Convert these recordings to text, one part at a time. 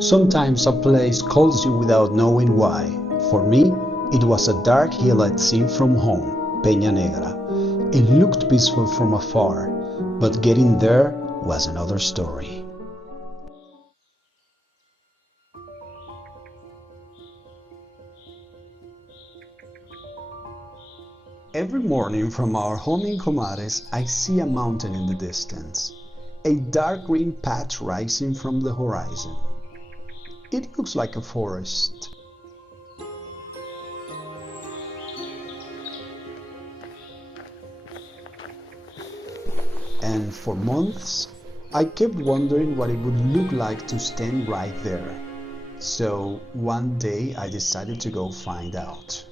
Sometimes a place calls you without knowing why. For me, it was a dark hill I'd seen from home, Peña Negra. It looked peaceful from afar, but getting there was another story. Every morning from our home in Comares, I see a mountain in the distance, a dark green patch rising from the horizon. It looks like a forest. And for months, I kept wondering what it would look like to stand right there. So one day I decided to go find out.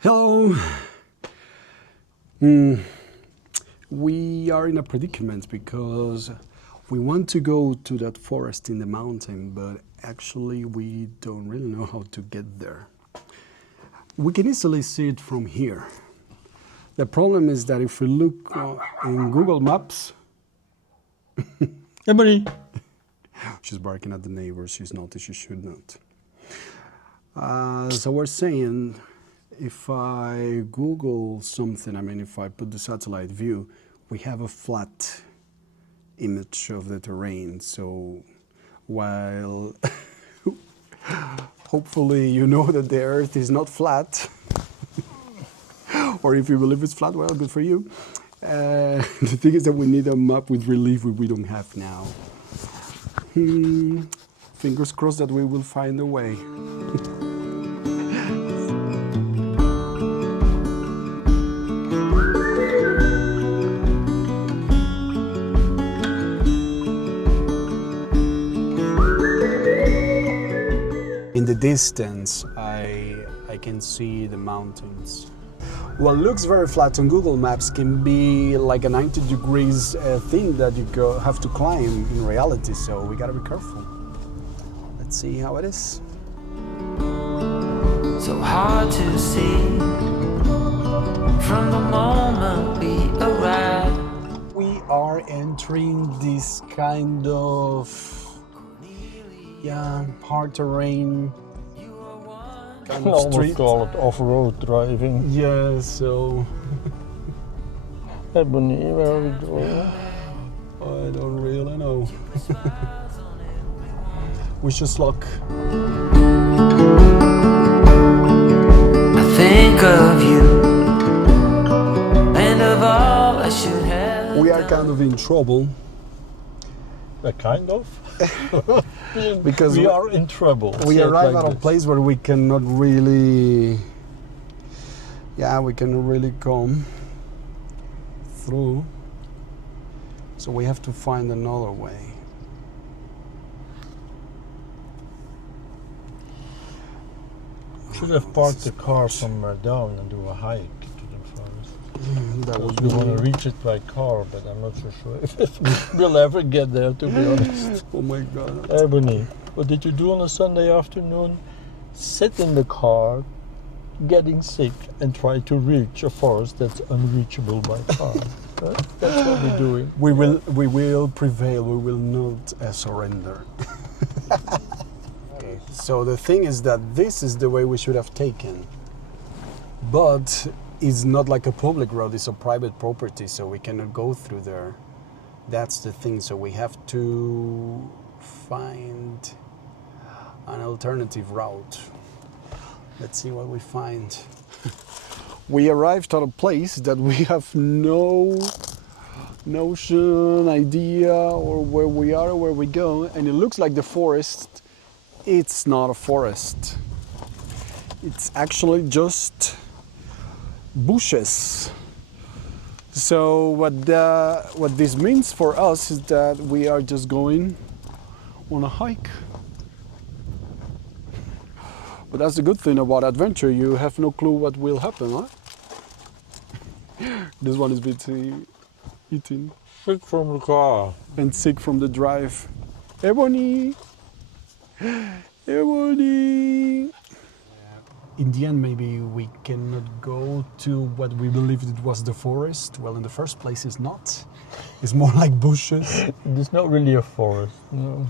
Hello. We are in a predicament because we want to go to that forest in the mountain, but actually we don't really know how to get there. We can easily see it from here. The problem is that if we look in Google Maps, Emily. She's barking at the neighbors. She's naughty. She should not. So we're saying, if I Google something, if I put the satellite view, we have a flat image of the terrain. So while hopefully you know that the earth is not flat, or if you believe it's flat, well, good for you. The thing is that we need a map with relief we don't have now. Fingers crossed that we will find a way. In the distance, I can see the mountains. What looks very flat on Google Maps can be like a 90 degrees thing that you have to climb in reality, so we gotta be careful. Let's see how it is. So hard to see from the moment we arrive. We are entering this kind of hard terrain kind of Almost street. call it off-road driving. Yeah, so Ebony, where are we going? I don't really know. Wish us luck. I think of you and of all I should have. We are kind of in trouble. Kind of? Because we are in trouble. We Say it arrive like at a this. place where we cannot really, we cannot really come through. So we have to find another way. Should have parked the car somewhere down and do a hike to the forest. That would We be. want to reach it by car, but I'm not so sure if we'll ever get there, to be honest. Oh my God. Ebony, what did you do on a Sunday afternoon? Sit in the car, getting sick, and try to reach a forest that's unreachable by car. That's what we're doing. We will prevail. We will not surrender. Okay. So the thing is that this is the way we should have taken, but it's not like a public road. It's a private property, so we cannot go through there. That's the thing. So we have to find an alternative route. Let's see what we find. We arrived at a place that we have no notion, idea, or where we are or where we go, and it looks like the forest. It's not a forest. It's actually just bushes. So what this means for us is that we are just going on a hike. But that's the good thing about adventure. You have no clue what will happen, huh? This one is busy eating Sick from the car. and sick from the drive. Ebony! Ebony. In the end, maybe we cannot go to what we believed it was the forest. Well, in the first place, it's not. It's more like bushes. It's not really a forest. No.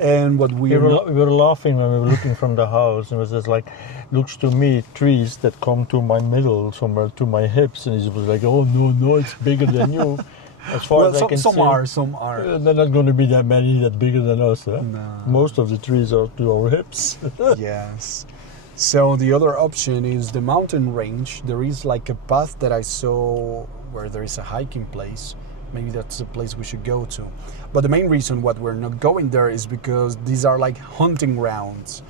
And what We were laughing when we were looking from the house, and it was just like, looks to me trees that come to my middle, somewhere to my hips, and it was like, oh no, it's bigger than you. As far as I can some see, some are. They're not going to be that many that bigger than us. Huh? No. Most of the trees are to our hips. Yes. So the other option is the mountain range. There is like a path that I saw where there is a hiking place. Maybe that's the place we should go to. But the main reason why we're not going there is because these are like hunting grounds.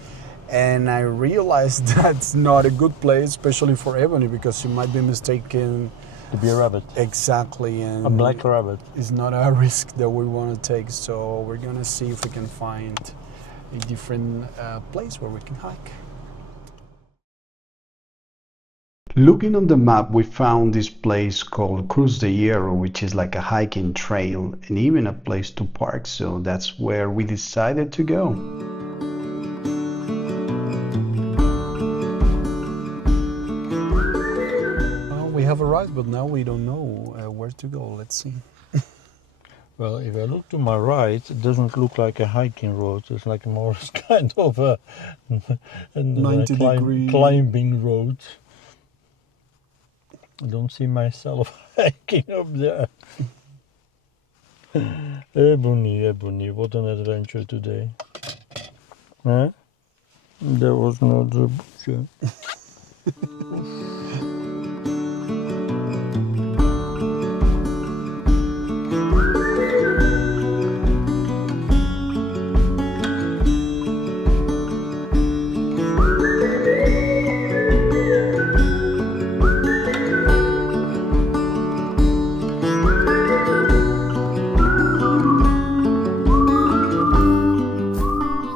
And I realized that's not a good place, especially for Ebony, because you might be mistaken. To be a rabbit. Exactly. And A black rabbit. it's not a risk that we want to take. So we're going to see if we can find a different place where we can hike. Looking on the map, we found this place called Cruz de Hierro, which is like a hiking trail and even a place to park. So that's where we decided to go. We have arrived, but now we don't know where to go. Let's see. Well, if I look to my right, it doesn't look like a hiking road. It's like more kind of a 90-degree climbing road. I don't see myself hiking up there. Ebony, what an adventure today. Huh? There was no butcher.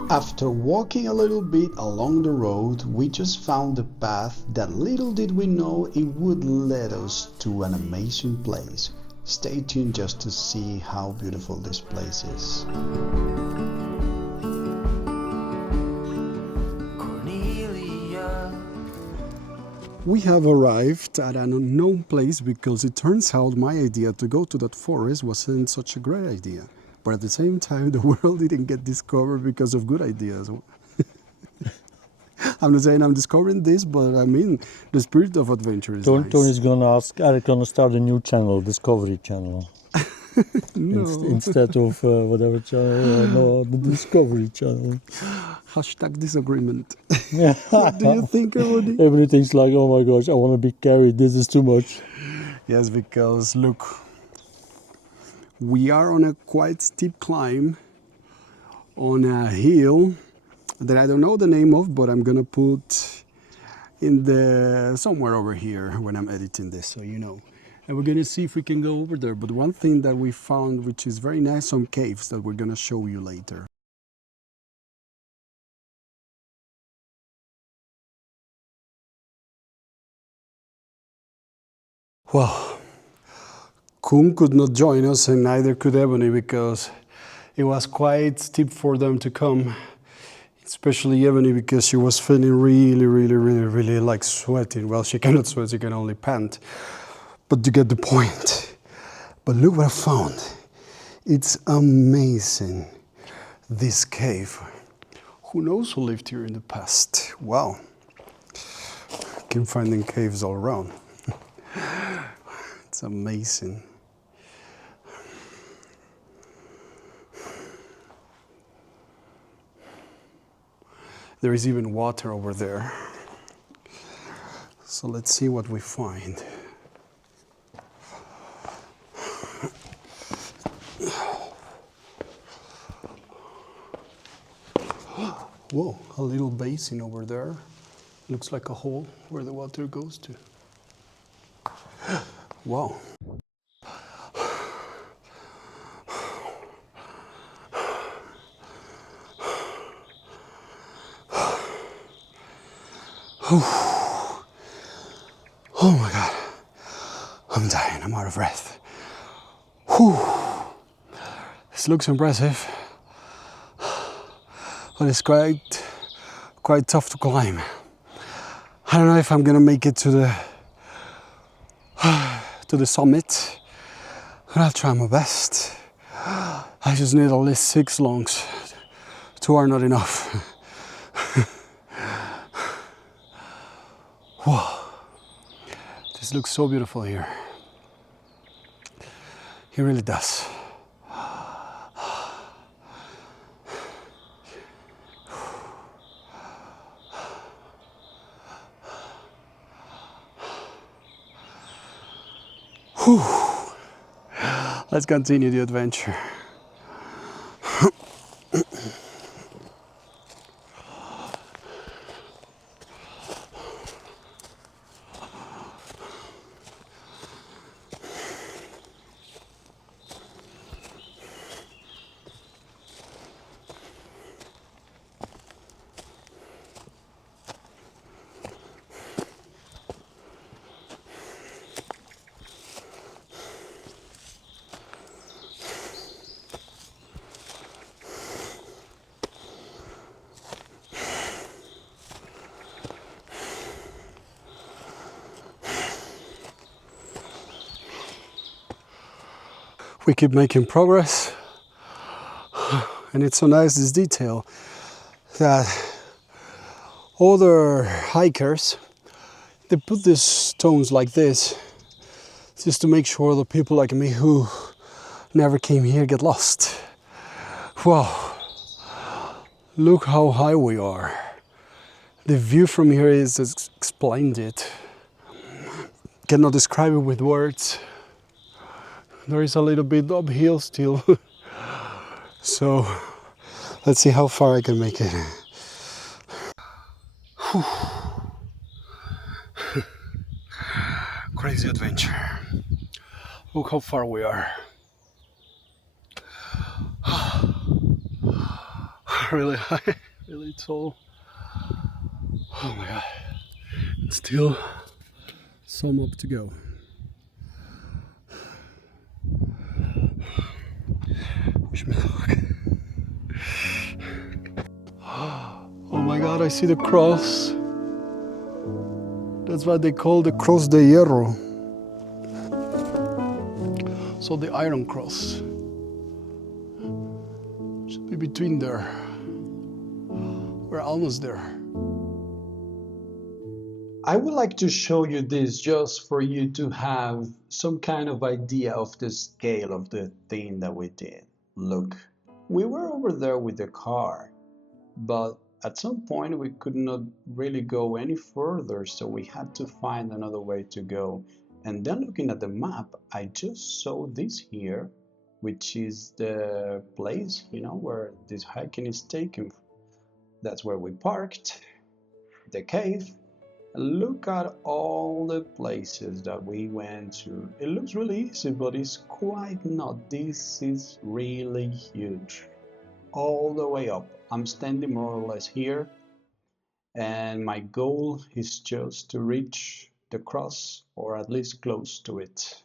After walking a little bit along the road, we just found a path that little did we know it would lead us to an amazing place. Stay tuned just to see how beautiful this place is. We have arrived at an unknown place because it turns out my idea to go to that forest wasn't such a great idea. But at the same time, the world didn't get discovered because of good ideas. I'm not saying I'm discovering this, but I mean, the spirit of adventure is nice. Tony's gonna start a new channel, Discovery Channel. No. Instead of whatever channel, no, the Discovery Channel. Hashtag disagreement. What do you think, everybody? Everything's like, oh my gosh, I want to be carried, this is too much. Yes, because look, we are on a quite steep climb on a hill that I don't know the name of, but I'm gonna put in the somewhere over here when I'm editing this, so you know. And we're gonna see if we can go over there. But one thing that we found, which is very nice, some caves that we're gonna show you later. Well, Kun could not join us, and neither could Ebony, because it was quite steep for them to come, especially Ebony, because she was feeling really like sweating. Well, she cannot sweat, she can only pant, but you get the point. But look what I found. It's amazing, this cave. Who knows who lived here in the past? Wow, keep finding caves all around. It's amazing. There is even water over there. So let's see what we find. Whoa, a little basin over there. Looks like a hole where the water goes to. Wow. Oh my God, I'm dying, I'm out of breath. Whew. This looks impressive, but it's quite tough to climb. I don't know if I'm gonna make it to the summit, but I'll try my best. I just need at least 6 lungs. 2 are not enough. Whoa. This looks so beautiful here. It really does. Whew. Let's continue the adventure. We keep making progress, and it's so nice, this detail, that other hikers, they put these stones like this just to make sure the people like me who never came here get lost. Wow, look how high we are. The view from here is splendid. Cannot describe it with words. There is a little bit uphill still. So let's see how far I can make it. Whew. Crazy adventure. Look how far we are. Really high, really tall. Oh my god. Still some up to go. Wish me luck. Oh my god, I see the cross. That's what they call the Cruz de Hierro. So the Iron Cross. Should be between there. We're almost there. I would like to show you this just for you to have some kind of idea of the scale of the thing that we did. Look, we were over there with the car, but at some point we could not really go any further, so we had to find another way to go. And then looking at the map, I just saw this here, which is the place, you know, where this hiking is taken. That's where we parked, the cave. Look at all the places that we went to. It looks really easy, but it's quite not. This is really huge. All the way up. I'm standing more or less here, and my goal is just to reach the cross, or at least close to it.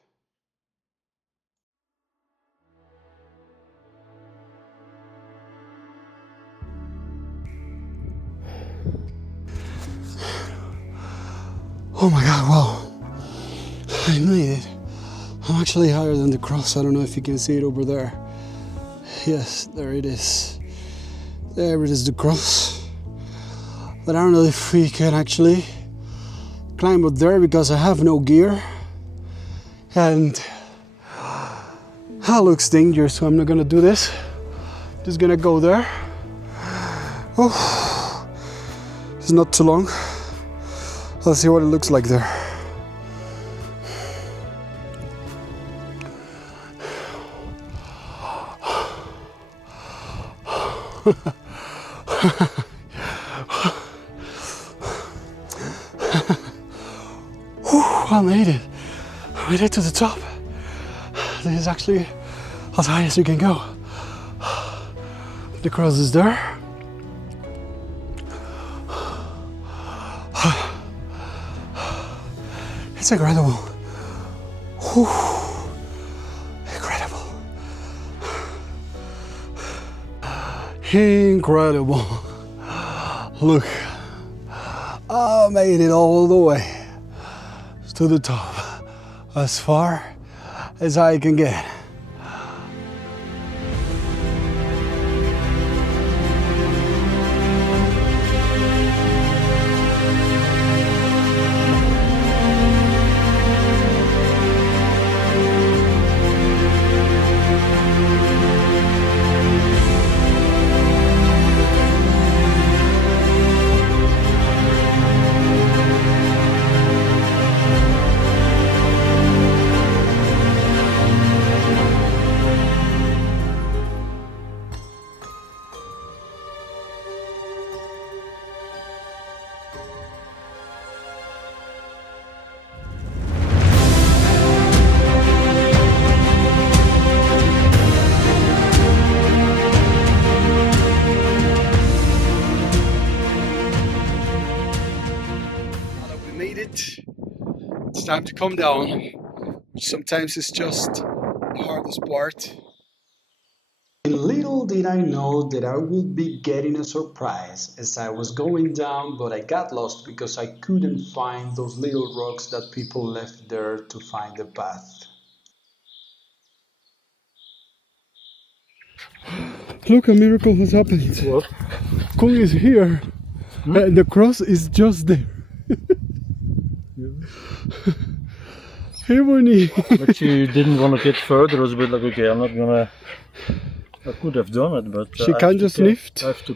Oh my god, wow. I made it. I'm actually higher than the cross. I don't know if you can see it over there. Yes, there it is. There it is, the cross. But I don't know if we can actually climb up there because I have no gear. And that looks dangerous, so I'm not gonna do this. Just gonna go there. Oh, it's not too long. Let's see what it looks like there. I made it. I made it to the top. This is actually as high as you can go. The cross is there. It's incredible. Whew. Incredible. Incredible. Look, I made it all the way to the top, as far as I can get. It's time to come down. Sometimes it's just the hardest part. Little did I know that I would be getting a surprise as I was going down, but I got lost because I couldn't find those little rocks that people left there to find the path. Look, a miracle has happened. What? Kung is here, and the cross is just there. Hey, Bonnie. But she didn't want to get further. It was a bit like, okay, I'm not gonna. I could have done it, but She kind of sniffed. I have to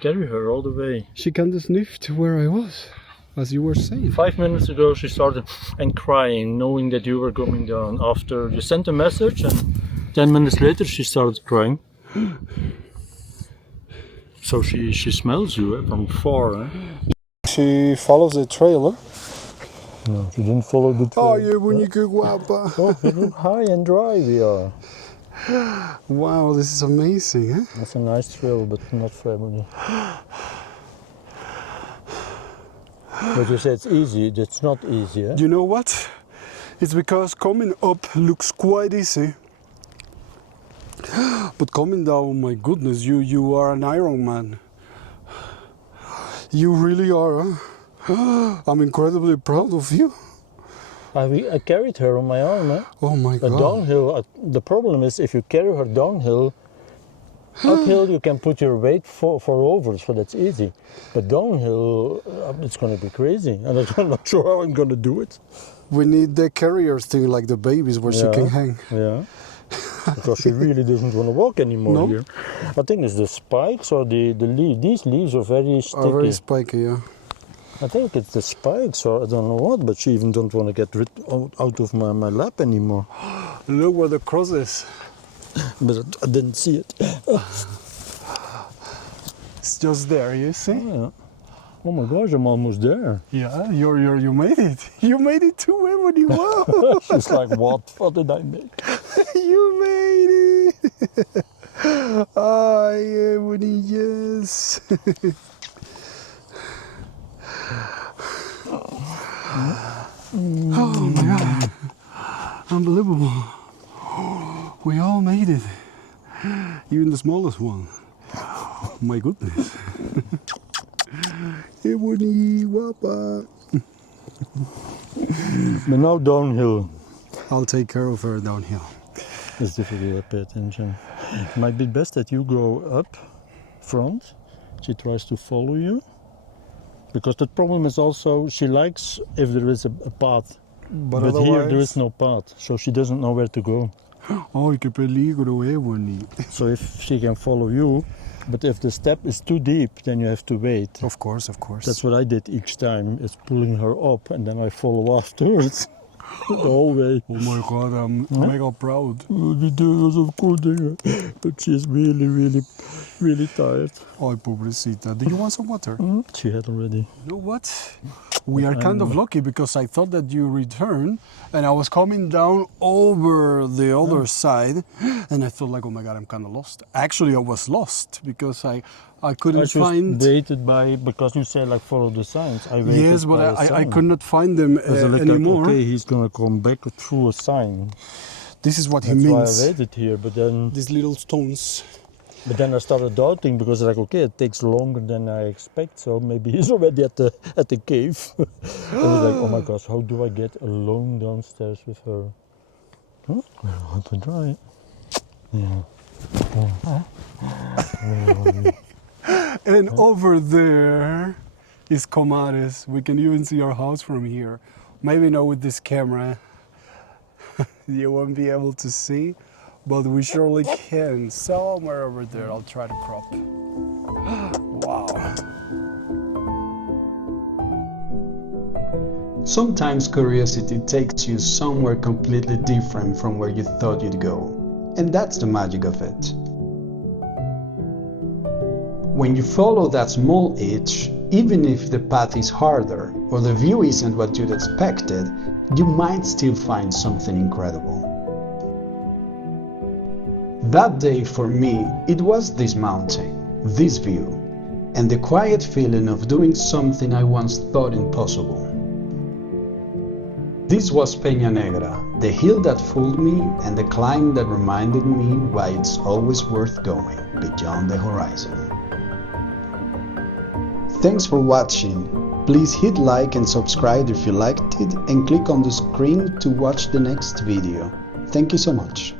carry her all the way. She kind of sniffed where I was, as you were saying. 5 minutes ago, she started and crying, knowing that you were coming down. After you sent a message, and 10 minutes later, she started crying. So she smells you from far. She follows the trailer. No, she didn't follow the trail. Oh, yeah, Bonnie, que guapa. Oh, look high and dry we are. Wow, this is amazing, huh? That's a nice trail, but not for everybody. But you say it's easy. It's not easy, eh? You know what? It's because coming up looks quite easy. But coming down, my goodness, you are an Iron Man. You really are, huh? I'm incredibly proud of you. I carried her on my arm, eh? Oh my But God. downhill, the problem is if you carry her downhill, uphill you can put your weight for over, so that's easy. But downhill, it's going to be crazy. And I'm not sure how I'm going to do it. We need the carrier thing like the babies where she can hang. Yeah. Because she really doesn't want to walk anymore No. here. I think it's the spikes or the leaves. These leaves are very sticky. Are very spiky, yeah. I think it's the spikes or I don't know what, but she even don't want to get out of my lap anymore. Look where the cross is. But I didn't see it. It's just there, you see? Yeah. Oh my gosh, I'm almost there. Yeah, you made it. You made it too, Emily. Wow. She's like, what did I make? You made it. Ah, Emily, yes. Oh my God. Unbelievable. We all made it. Even the smallest one. My goodness. Ebony, wapa. But now downhill. I'll take care of her downhill. It's difficult to pay attention. It might be best that you go up front. She tries to follow you. Because the problem is also, she likes if there is a path. But here there is no path, so she doesn't know where to go. Oh, que peligro, Ebony. So if she can follow you, but if the step is too deep, then you have to wait. Of course, of course. That's what I did each time, is pulling her up and then I follow afterwards. The whole way. Oh my God, I'm mega proud. We do some cool thing, but she's really, really, really tired. Oh, pobrecita. Do you want some water? She had already. You know what? We are kind of lucky because I thought that you returned and I was coming down over the other side and I felt like, oh my God, I'm kind of lost. Actually, I was lost because I couldn't find... waited because you said like follow the signs. I waited. Yes, but I could not find them anymore. Like, okay, he's gonna come back through a sign. This is what he That's means. why I waited here, but then... These little stones. But then I started doubting because like, okay, it takes longer than I expect, so maybe he's already at the cave. I was like, oh my gosh, how do I get alone downstairs with her? Huh? I'll have to try. Yeah. And over there is Comares. We can even see our house from here. Maybe not with this camera. You won't be able to see, but we surely can. Somewhere over there, I'll try to crop. Wow. Sometimes curiosity takes you somewhere completely different from where you thought you'd go. And that's the magic of it. When you follow that small itch, even if the path is harder or the view isn't what you'd expected, you might still find something incredible. That day for me, it was this mountain, this view, and the quiet feeling of doing something I once thought impossible. This was Peña Negra, the hill that fooled me and the climb that reminded me why it's always worth going beyond the horizon. Thanks for watching. Please hit like and subscribe if you liked it and click on the screen to watch the next video. Thank you so much.